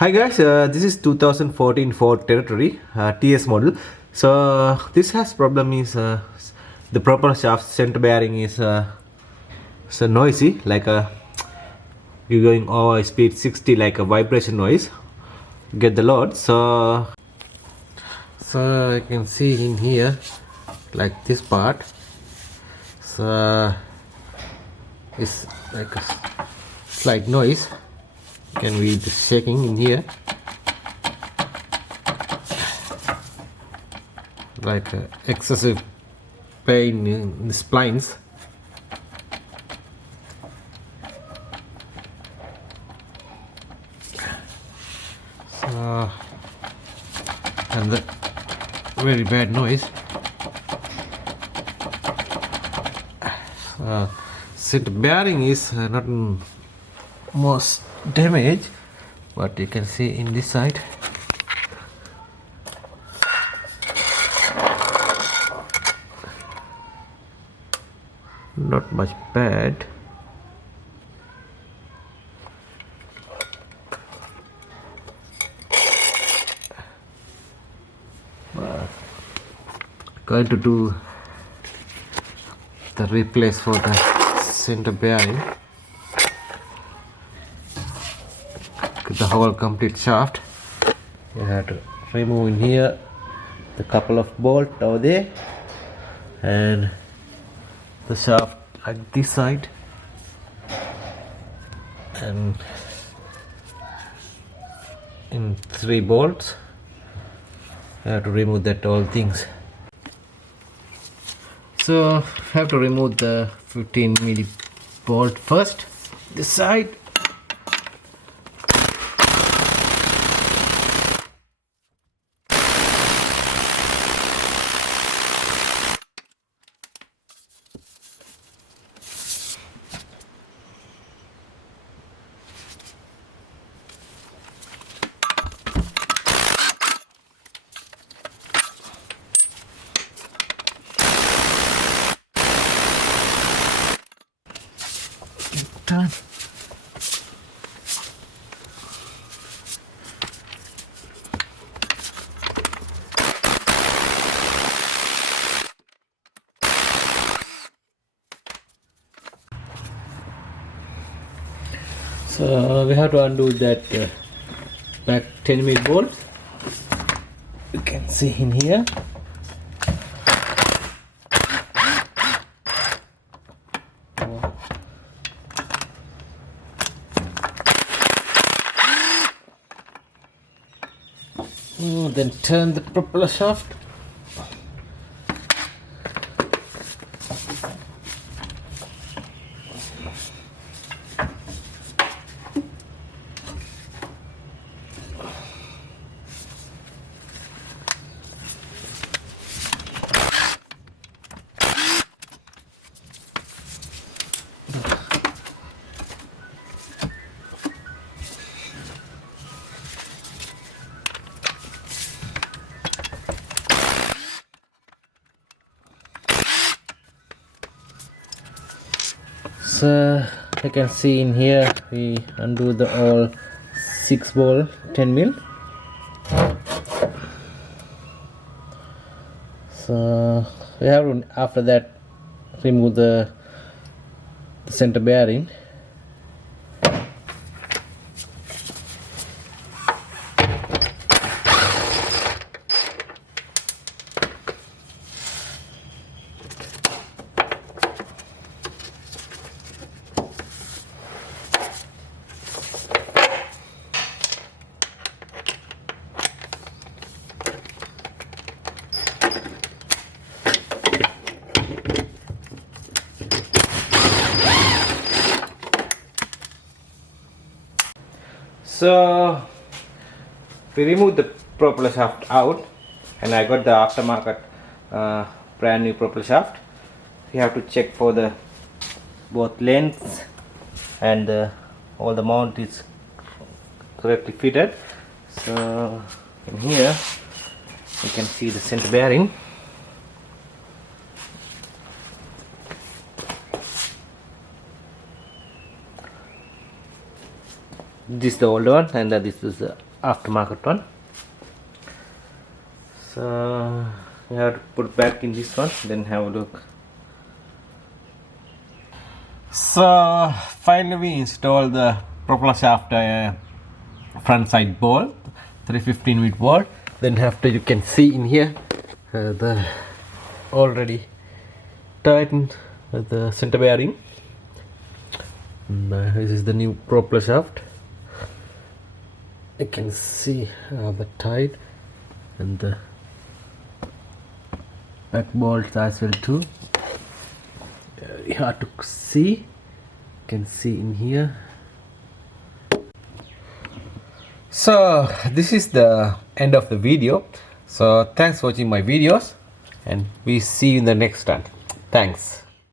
Hi guys, this is 2014 Ford Territory TS model. So this has problem is the propeller shaft center bearing is so noisy, like you're going over speed 60, like a vibration noise. Get the load. So you can see in here, like this part. So it's like a slight noise. Can be the shaking in here, like excessive pain in the splines. So, and the very bad noise. Center bearing is not most damage, but you can see in this side. Not much bad. But going to do the replace for the center bearing. The whole complete shaft. You have to remove in here the couple of bolts over there, and the shaft like this side, and in 3 bolts. I have to remove that all things. So have to remove the 15 milli bolt first, this side. Turn. So we have to undo that back 10 mm bolt. You can see in here. Then turn the propeller shaft. So you can see in here we undo the all 6 ball 10 mil. So we have to, after that, remove the center bearing. So we removed the propeller shaft out, and I got the aftermarket brand new propeller shaft. We have to check for the both lengths and all the mount is correctly fitted. So in here you can see the center bearing. This is the old one, and this is the aftermarket one. So you have to put back in this one, then have a look. So finally we installed the propeller shaft front side bolt, 315 with bolt. Then after, you can see in here the already tightened the center bearing. This is the new propeller shaft. You can see the tight and the back bolts as well too. You have to see, you can see in here. So this is the end of the video. So thanks for watching my videos, and we see you in the next one. Thanks.